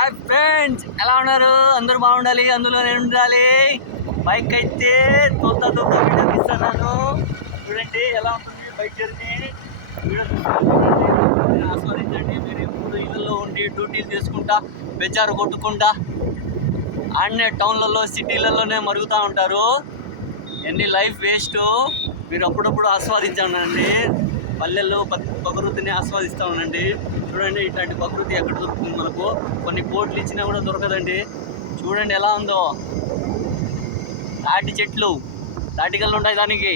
Hi friends, ఎలా ఉన్నారు? అందరూ బాగుండాలి, అందులో నేను ఉండాలి. బైక్ అయితే తోతా వీడియో తీస్తున్నాను. చూడండి ఎలా ఉంటుంది బైక్ జర్నీ. వీడియో చూడండి, ఆస్వాదించండి. మీరు ఎప్పుడు ఇళ్ళల్లో ఉండి డ్యూటీలు చేసుకుంటా బెజారు కొట్టుకుంటా అన్నీ టౌన్లలో సిటీలలోనే మరుగుతూ ఉంటారు. ఎన్ని లైఫ్ వేస్ట్. మీరు అప్పుడప్పుడు ఆస్వాదించండి. పల్లెల్లో ప్రకృతిని ఆస్వాదిస్తూ ఉండండి. చూడండి, ఇట్లాంటి ప్రకృతి ఎక్కడ దొరుకుతుంది మనకు? కొన్ని కోట్లు ఇచ్చినా కూడా దొరకదండి. చూడండి ఎలా ఉందో. తాటి చెట్లు, తాటికల్లు ఉంటాయి దానికి.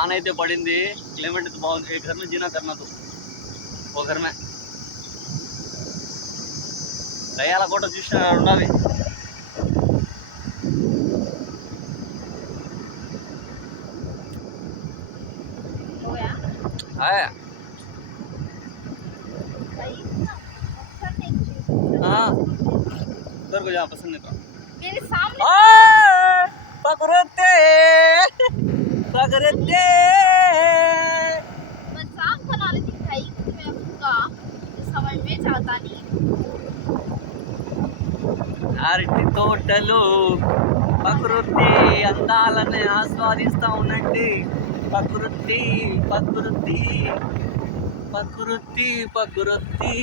ఆనైతే పడింది. క్లైమేట్ అయితే బాగుంది. ఏ ఘర్మే జీనా కర్నా తో ఓ ఘర్మే దయాల కోట చూసిన ఉండాలి. उधर को जा, पसंद नहीं था मेरे सामने। पकड़ते पकड़ते मजाक बना रही थी भाई, मैं उसका समझ में चाहता नहीं। అరటి తోటలు ప్రకృతి అందాలని ఆస్వాదిస్తా ఉండండి. ప్రకృతి ప్రకృతి ప్రకృతి ప్రకృతి